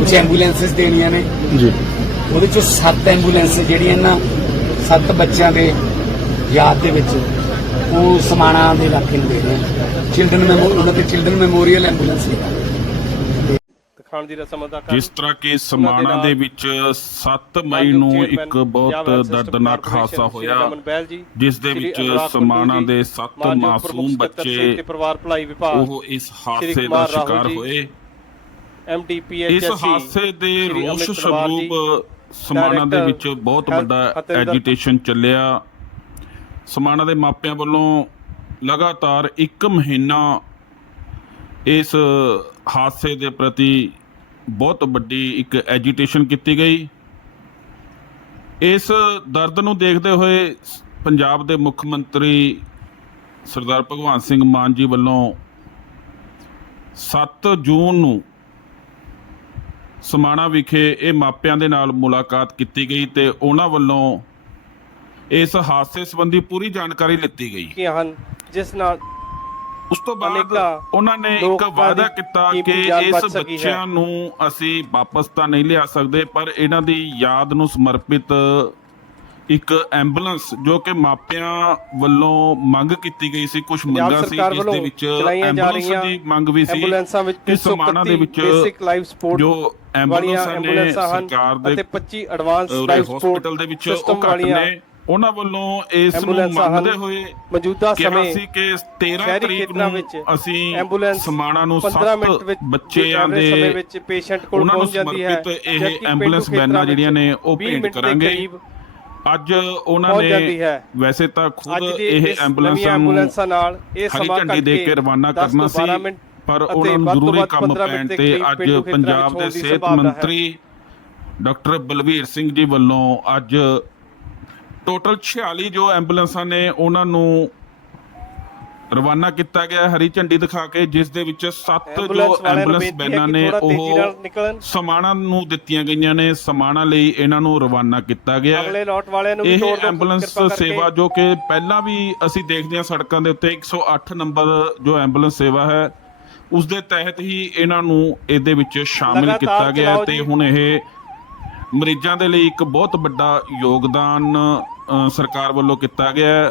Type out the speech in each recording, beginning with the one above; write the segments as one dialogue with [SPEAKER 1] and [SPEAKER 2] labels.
[SPEAKER 1] ਕੁਝ ਐਂਬੂਲੈਂਸਸ ਦੇਣੀਆਂ ਨੇ।
[SPEAKER 2] ਜੀ।
[SPEAKER 1] ਉਹਦੇ ਚੋਂ ਸੱਤ ਐਂਬੂਲੈਂਸ ਜਿਹੜੀਆਂ ਨਾ ਸੱਤ ਬੱਚਿਆਂ ਦੇ ਯਾਦ ਦੇ ਵਿੱਚ ਉਹ ਸਮਾਣਾ ਦੇ ਇਲਾਕੇ ਨੂੰ ਦੇ ਰਹੇ ਚਿਲਡਰਨ ਮੈਮੋਰੀਅਲ ਉਹਨਾਂ ਦੇ ਚਿਲਡਰਨ ਮੈਮੋਰੀਅਲ ਐਂਬੂਲੈਂਸ ਹੈ
[SPEAKER 3] ਦਿਖਾਉਣ ਦੀ ਰਸਮ ਅਦਾ ਕਰ
[SPEAKER 2] ਜਿਸ ਤਰ੍ਹਾਂ ਕਿ ਸਮਾਣਾ ਦੇ ਵਿੱਚ 7 ਮਈ ਨੂੰ ਇੱਕ ਬਹੁਤ ਦਰਦਨਾਕ ਹਾਦਸਾ ਹੋਇਆ ਜਿਸ ਦੇ ਵਿੱਚ ਸਮਾਣਾ ਦੇ 7 ਮਾਸੂਮ ਬੱਚੇ ਉਹ ਇਸ ਹਾਦਸੇ ਦਾ ਸ਼ਿਕਾਰ ਹੋਏ।
[SPEAKER 3] ਐਮਡੀਪੀਐਚ
[SPEAKER 2] ਇਸ ਹਾਦਸੇ ਦੇ ਰੋਸ਼ ਸਰੂਪ ਸਮਾਣਾ ਦੇ ਵਿੱਚ ਬਹੁਤ ਵੱਡਾ ਐਜੀਟੇਸ਼ਨ ਚੱਲਿਆ। ਸਮਾਣਾ ਦੇ ਮਾਪਿਆਂ ਵੱਲੋਂ ਲਗਾਤਾਰ 1 ਮਹੀਨਾ ਇਸ ਹਾਦਸੇ ਦੇ ਪ੍ਰਤੀ ਬਹੁਤ ਵੱਡੀ ਇੱਕ ਐਜੀਟੇਸ਼ਨ ਕੀਤੀ ਗਈ। ਇਸ ਦਰਦ ਨੂੰ ਦੇਖਦੇ ਹੋਏ ਪੰਜਾਬ ਦੇ ਮੁੱਖ ਮੰਤਰੀ ਸਰਦਾਰ ਭਗਵੰਤ ਸਿੰਘ ਮਾਨ ਜੀ ਵੱਲੋਂ 7 ਜੂਨ ਨੂੰ ਸਮਾਣਾ ਵਿਖੇ ਇਹ ਮਾਪਿਆਂ ਦੇ ਨਾਲ ਮੁਲਾਕਾਤ ਕੀਤੀ ਗਈ ਤੇ ਉਹਨਾਂ ਵੱਲੋਂ ਇਸ ਹਾਦਸੇ ਸੰਬੰਧੀ ਪੂਰੀ ਜਾਣਕਾਰੀ ਲਿੱਤੀ ਗਈ
[SPEAKER 3] ਕੀ ਹਨ ਜਿਸ ਨਾਲ
[SPEAKER 2] ਉਸ ਤੋਂ ਬਾਅਦ ਉਹਨਾਂ ਨੇ ਇੱਕ ਵਾਅਦਾ ਕੀਤਾ ਕਿ ਇਸ। ਬੱਚਿਆਂ ਨੂੰ ਅਸੀਂ ਵਾਪਸ ਤਾਂ ਨਹੀਂ ਲਿਆ ਸਕਦੇ ਪਰ ਇਹਨਾਂ ਦੀ ਯਾਦ ਨੂੰ ਸਮਰਪਿਤ ਇੱਕ ਐਂਬੂਲੈਂਸ ਜੋ ਕਿ ਮਾਪਿਆਂ ਵੱਲੋਂ ਮੰਗ ਕੀਤੀ ਗਈ ਸੀ ਕੁਝ ਮੰਗਾਂ ਸੀ ਜਿਸ ਦੇ ਵਿੱਚ ਐਂਬੂਲੈਂਸ ਦੀ ਮੰਗ ਵੀ ਸੀ
[SPEAKER 3] ਐਂਬੂਲੈਂਸਾਂ ਵਿੱਚ
[SPEAKER 2] ਕਿ ਸਮਾਣਾ ਦੇ ਵਿੱਚ
[SPEAKER 3] ਬੇਸਿਕ ਲਾਈਫ ਸਪੋਰਟ
[SPEAKER 2] ਜੋ ਐਂਬੂਲੈਂਸਾਂ ਨੇ ਸਰਕਾਰ ਦੇ
[SPEAKER 3] ਅਤੇ 25 ਐਡਵਾਂਸ ਲਾਈਫ ਸਪੋਰਟ
[SPEAKER 2] ਦੇ ਵਿੱਚ ਉਹ ਘੱਟ ਨੇ ਉਹਨਾਂ ਵੱਲੋਂ ਇਸ ਨੂੰ। ਮੰਗਦੇ ਹੋਏ
[SPEAKER 3] ਮੌਜੂਦਾ ਸਮੇਂ
[SPEAKER 2] ਸੀ ਕਿ 13
[SPEAKER 3] ਸ਼ਹਿਰੀ
[SPEAKER 2] ਤਰੀਕ ਨੂੰ ਅਸੀਂ
[SPEAKER 3] ਐਂਬੂਲੈਂਸ
[SPEAKER 2] ਸਮਾਣਾ ਨੂੰ
[SPEAKER 3] 15 ਮਿੰਟ
[SPEAKER 2] 7
[SPEAKER 3] ਵਿੱਚ
[SPEAKER 2] ਬੱਚਿਆਂ ਦੇ
[SPEAKER 3] ਸਮੇਂ ਵਿੱਚ ਪੇਸ਼ੈਂਟ ਕੋਲ ਪਹੁੰਚ ਜਾਂਦੀ ਹੈ
[SPEAKER 2] ਇਹ ਐਂਬੂਲੈਂਸ ਵੈਨਾਂ ਜਿਹੜੀਆਂ ਨੇ ਉਹ
[SPEAKER 3] 20
[SPEAKER 2] ਭੇਂਟ ਕਰਾਂਗੇ ਅੱਜ ਉਹਨਾਂ ਨੇ। ਵੈਸੇ ਤਾਂ ਖੁਦ ਇਹ ਐਂਬੂਲੈਂਸਾਂ ਨੂੰ
[SPEAKER 3] ਐਂਬੂਲੈਂਸਾਂ ਨਾਲ ਇਹ ਸਮਾਂ ਕੱਟ
[SPEAKER 2] ਦੇ
[SPEAKER 3] ਕੇ
[SPEAKER 2] ਰਵਾਨਾ
[SPEAKER 3] 10 ਤੋਂ
[SPEAKER 2] ਕਰਨਾ ਸੀ
[SPEAKER 3] 12 ਮਿੰਟ
[SPEAKER 2] ਪਰ ਉਹਨਾਂ ਨੂੰ ਜ਼ਰੂਰੀ ਕੰਮ
[SPEAKER 3] 15
[SPEAKER 2] ਪੈਣ ਤੇ ਅੱਜ ਪੰਜਾਬ ਦੇ ਸਿਹਤ। ਮੰਤਰੀ ਡਾਕਟਰ ਬਲਵੀਰ ਸਿੰਘ ਜੀ ਵੱਲੋਂ ਅੱਜ ਟੋਟਲ 46 ਜੋ ਐਂਬੂਲੈਂਸਾਂ ਨੇ ਉਹਨਾਂ ਨੂੰ ਰਵਾਨਾ ਕੀਤਾ ਗਿਆ ਹਰੀ ਝੰਡੀ ਦਿਖਾ ਕੇ ਜਿਸ ਦੇ ਵਿੱਚ 7 ਜੋ
[SPEAKER 3] ਐਂਬੂਲੈਂਸ
[SPEAKER 2] ਬੈਨਾਂ ਨੇ ਉਹ। ਸਮਾਣਾ ਨੂੰ ਦਿੱਤੀਆਂ ਗਈਆਂ ਨੇ ਸਮਾਣਾ ਲਈ ਇਹਨਾਂ ਨੂੰ ਰਵਾਨਾ ਕੀਤਾ ਗਿਆ।
[SPEAKER 3] ਅਗਲੇ ਲੋਟ ਵਾਲਿਆਂ ਨੂੰ ਵੀ ਤੋੜ
[SPEAKER 2] ਐਂਬੂਲੈਂਸ। ਸੇਵਾ ਜੋ ਕਿ ਪਹਿਲਾਂ ਵੀ ਅਸੀਂ ਦੇਖਦੇ ਹਾਂ ਸੜਕਾਂ ਦੇ ਉੱਤੇ 108 ਨੰਬਰ ਜੋ ਐਂਬੂਲੈਂਸ ਸੇਵਾ ਹੈ ਉਸ ਦੇ ਤਹਿਤ ਹੀ ਇਹਨਾਂ ਨੂੰ ਇਹਦੇ ਵਿੱਚ ਸ਼ਾਮਿਲ ਕੀਤਾ ਗਿਆ ਤੇ। ਹੁਣ ਇਹ ਮਰੀਜ਼ਾਂ ਦੇ ਲਈ ਇੱਕ ਬਹੁਤ ਵੱਡਾ ਯੋਗਦਾਨ ਸਰਕਾਰ ਵੱਲੋਂ ਕੀਤਾ ਗਿਆ ਹੈ।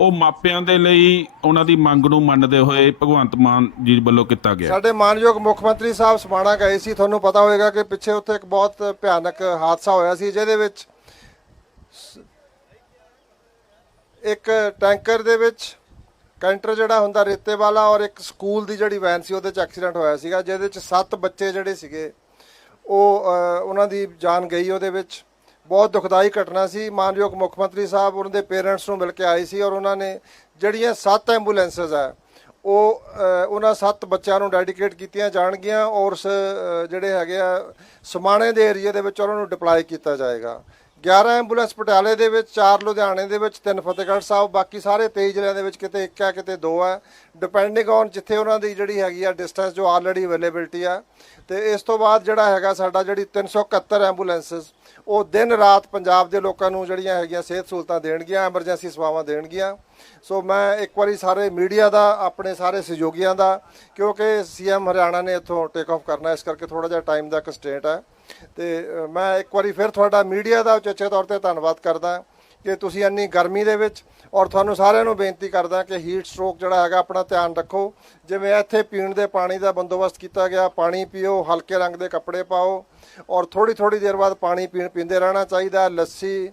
[SPEAKER 2] ਉਹ ਮਾਪਿਆਂ ਦੇ ਲਈ ਉਹਨਾਂ ਦੀ ਮੰਗ ਨੂੰ ਮੰਨਦੇ ਹੋਏ ਭਗਵੰਤ ਮਾਨ ਜੀ ਵੱਲੋਂ ਕੀਤਾ ਗਿਆ।
[SPEAKER 4] ਸਾਡੇ ਮਾਨਯੋਗ ਮੁੱਖ ਮੰਤਰੀ ਸਾਹਿਬ ਸਮਾਣਾ ਗਏ ਸੀ। ਤੁਹਾਨੂੰ ਪਤਾ ਹੋਵੇਗਾ ਕਿ ਪਿੱਛੇ ਉੱਥੇ ਇੱਕ ਬਹੁਤ ਭਿਆਨਕ ਹਾਦਸਾ ਹੋਇਆ ਸੀ ਜਿਹਦੇ ਵਿੱਚ ਸ- ਇੱਕ ਟੈਂਕਰ ਦੇ ਵਿੱਚ ਕੈਂਟਰ ਜਿਹੜਾ ਹੁੰਦਾ ਰੇਤੇ ਵਾਲਾ ਔਰ ਇੱਕ ਸਕੂਲ ਦੀ ਜਿਹੜੀ ਵੈਨ ਸੀ ਉਹਦੇ 'ਚ ਐਕਸੀਡੈਂਟ ਹੋਇਆ ਸੀਗਾ ਜਿਹਦੇ 'ਚ ਸੱਤ ਬੱਚੇ ਜਿਹੜੇ ਸੀਗੇ ਉਹ ਅ, ਉਹਨਾਂ ਦੀ ਜਾਨ ਗਈ ਉਹਦੇ ਵਿੱਚ। ਬਹੁਤ ਦੁਖਦਾਈ ਘਟਨਾ ਸੀ। ਮਾਨਯੋਗ ਮੁੱਖ ਮੰਤਰੀ ਸਾਹਿਬ, ਉਹਨਾਂ ਦੇ ਪੇਰੈਂਟਸ ਨੂੰ ਮਿਲ ਕੇ ਆਏ ਸੀ ਔਰ ਉਹਨਾਂ ਨੇ ਜਿਹੜੀਆਂ ਸੱਤ ਐਂਬੂਲੈਂਸਸ ਹੈ ਉਹ ਉਹਨਾਂ ਸੱਤ ਬੱਚਿਆਂ ਨੂੰ ਡੈਡੀਕੇਟ ਕੀਤੀਆਂ ਜਾਣਗੀਆਂ ਔਰ ਜਿਹੜੇ ਹੈਗੇ ਆ, ਸਮਾਣੇ ਦੇ ਏਰੀਆ ਦੇ ਵਿੱਚ ਉਹਨਾਂ ਨੂੰ ਡਿਪਲਾਈ ਕੀਤਾ ਜਾਏਗਾ। 11 ਐਂਬੂਲੈਂਸ ਪਟਿਆਲੇ ਦੇ ਵਿੱਚ, ਚਾਰ ਲੁਧਿਆਣੇ ਦੇ ਵਿੱਚ, ਤਿੰਨ ਫਤਿਹਗੜ੍ਹ ਸਾਹਿਬ, ਬਾਕੀ ਸਾਰੇ 23 ਜ਼ਿਲ੍ਹਿਆਂ ਦੇ ਵਿੱਚ ਕਿਤੇ ਇੱਕ ਹੈ, ਕਿਤੇ ਦੋ ਹੈ। ਡਿਪੈਂਡਿੰਗ ਔਨ ਜਿੱਥੇ ਉਹਨਾਂ ਦੀ ਜਿਹੜੀ ਹੈਗੀ ਆ ਡਿਸਟੈਂਸ ਜੋ ਆਲਰੇਡੀ ਅਵੇਲੇਬਿਲਟੀ ਆ। ਤੇ ਇਸ ਤੋਂ ਬਾਅਦ ਜਿਹੜਾ ਹੈਗਾ ਸਾਡਾ ਜਿਹੜੀ 371 ਐਂਬੂਲੈਂਸਸ, ਉਹ ਦਿਨ ਰਾਤ ਪੰਜਾਬ ਦੇ ਲੋਕਾਂ ਨੂੰ ਜਿਹੜੀਆਂ ਹੈਗੀਆਂ ਸਿਹਤ ਸਹੂਲਤਾਂ ਦੇਣਗੀਆਂ ਐਮਰਜੈਂਸੀ ਸੇਵਾਵਾਂ ਦੇਣਗੀਆਂ। ਸੋ ਮੈਂ ਇੱਕ ਵਾਰੀ ਸਾਰੇ ਮੀਡੀਆ ਦਾ, ਆਪਣੇ ਸਾਰੇ ਸਹਿਯੋਗੀਆਂ ਦਾ, ਕਿਉਂਕਿ ਸੀਐਮ ਹਰਿਆਣਾ ਨੇ ਇੱਥੋਂ ਟੇਕ ਆਫ ਕਰਨਾ, ਇਸ ਕਰਕੇ ਥੋੜਾ ਜਿਹਾ ਟਾਈਮ ਦਾ ਕੰਸਟ੍ਰੇਂਟ ਹੈ। ਤੇ ਮੈਂ ਇੱਕ ਵਾਰੀ ਫਿਰ ਤੁਹਾਡਾ ਮੀਡੀਆ ਦਾ ਉਚੇਚੇ ਤੌਰ ਤੇ ਧੰਨਵਾਦ ਕਰਦਾ ਕਿ ਤੁਸੀਂ ਇੰਨੀ ਗਰਮੀ ਦੇ ਵਿੱਚ ਔਰ ਤੁਹਾਨੂੰ ਸਾਰਿਆਂ ਨੂੰ ਬੇਨਤੀ ਕਰਦਾ ਕਿ ਹੀਟ ਸਟ੍ਰੋਕ ਜਿਹੜਾ ਹੈਗਾ ਆਪਣਾ ਧਿਆਨ ਰੱਖੋ। ਜਿਵੇਂ ਇੱਥੇ ਪੀਣ ਦੇ ਪਾਣੀ ਦਾ ਬੰਦੋਬਸਤ ਕੀਤਾ ਗਿਆ, ਪਾਣੀ ਪੀਓ, ਹਲਕੇ ਰੰਗ ਦੇ ਕੱਪੜੇ ਪਾਓ ਔਰ ਥੋੜੀ ਥੋੜੀ ਦੇਰ ਬਾਅਦ ਪਾਣੀ ਪੀਣ, ਪੀਂਦੇ ਰਹਿਣਾ ਚਾਹੀਦਾ, ਲੱਸੀ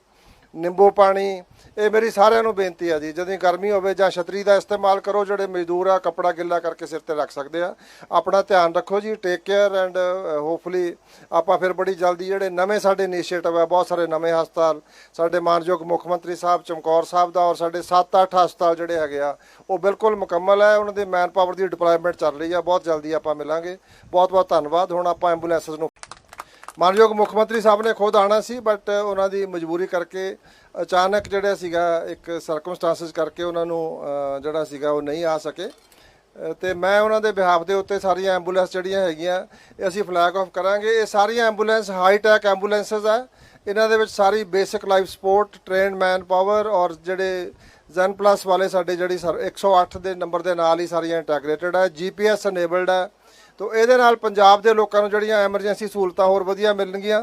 [SPEAKER 4] ਨਿੰਬੂ ਪਾਣੀ, ਇਹ ਮੇਰੀ ਸਾਰਿਆਂ ਨੂੰ ਬੇਨਤੀ ਆ ਜੀ। ਜਦੋਂ ਗਰਮੀ ਹੋਵੇ ਜਾਂ ਛਤਰੀ ਦਾ ਇਸਤੇਮਾਲ ਕਰੋ, ਜਿਹੜੇ ਮਜ਼ਦੂਰ ਆ, ਕੱਪੜਾ ਗਿੱਲਾ ਕਰਕੇ ਸਿਰ ਤੇ ਰੱਖ ਸਕਦੇ ਆ। ਆਪਣਾ ਧਿਆਨ ਰੱਖੋ ਜੀ ਟੇਕ ਕੇਅਰ ਐਂਡ ਹੋਪਫੁਲੀ ਆਪਾਂ ਫਿਰ ਬੜੀ ਜਲਦੀ ਜਿਹੜੇ ਨਵੇਂ ਸਾਡੇ ਇਨੀਸ਼ੀਏਟਿਵ ਆ, ਬਹੁਤ ਸਾਰੇ ਨਵੇਂ ਹਸਪਤਾਲ, ਸਾਡੇ ਮਾਨਯੋਗ ਮੁੱਖ ਮੰਤਰੀ ਸਾਹਿਬ ਚਮਕੌਰ ਸਾਹਿਬ ਦਾ ਔਰ ਸਾਡੇ 7-8 ਹਸਪਤਾਲ ਜਿਹੜੇ ਹੈਗੇ ਆ, ਉਹ ਬਿਲਕੁਲ ਮੁਕੰਮਲ ਹੈ ਉਹਨਾਂ ਦੇ ਮੈਨ ਪਾਵਰ ਦੀ ਡਿਪਲੋਇਮੈਂਟ ਚੱਲ ਰਹੀ ਆ। ਬਹੁਤ ਜਲਦੀ ਆਪਾਂ ਮਿਲਾਂਗੇ। ਬਹੁਤ ਬਹੁਤ ਧੰਨਵਾਦ। ਹੁਣ ਆਪਾਂ ਐਂਬੂਲੈਂਸਸ ਨੂੰ ਮਾਨਯੋਗ ਮੁੱਖ ਮੰਤਰੀ ਸਾਹਿਬ ਨੇ ਖੁਦ ਆਣਾ ਸੀ ਬਟ ਉਹਨਾਂ ਦੀ ਮਜਬੂਰੀ ਕਰਕੇ ਅਚਾਨਕ ਜਿਹੜਾ ਸੀਗਾ ਇੱਕ ਸਰਕਮਸਟੈਂਸਸ ਕਰਕੇ ਉਹਨਾਂ ਨੂੰ ਜਿਹੜਾ ਸੀਗਾ ਉਹ ਨਹੀਂ ਆ ਸਕੇ। ਅ, ਤੇ ਮੈਂ ਉਹਨਾਂ ਦੇ ਬਿਹਾਫ ਦੇ ਉੱਤੇ ਸਾਰੀਆਂ ਐਂਬੂਲੈਂਸ ਜਿਹੜੀਆਂ ਹੈਗੀਆਂ ਇਹ ਅਸੀਂ ਫਲੈਗ ਆਫ ਕਰਾਂਗੇ। ਇਹ ਸਾਰੀਆਂ ਐਂਬੂਲੈਂਸ ਹਾਈ ਟੈਕ ਐਂਬੂਲੈਂਸਸ ਆ। ਇਹਨਾਂ ਦੇ ਵਿੱਚ ਸਾਰੀ basic life support trained man power ਔਰ ਜਿਹੜੇ ਜ਼ੈਨ ਪਲੱਸ ਵਾਲੇ ਸਾਡੇ ਜਿਹੜੀ ਸਰ 108 ਦੇ ਨੰਬਰ ਦੇ ਨਾਲ ਹੀ ਸਾਰੀਆਂ ਇੰਟੈਗ੍ਰੇਟਡ ਹੈ ਜੀਪੀਐਸ ਅਨੇਬਲਡ ਹੈ। ਤੋ ਇਹਦੇ ਨਾਲ ਪੰਜਾਬ ਦੇ ਲੋਕਾਂ ਨੂੰ ਜਿਹੜੀਆਂ ਐਮਰਜੈਂਸੀ ਸਹੂਲਤਾਂ ਹੋਰ ਵਧੀਆ ਮਿਲਣਗੀਆਂ।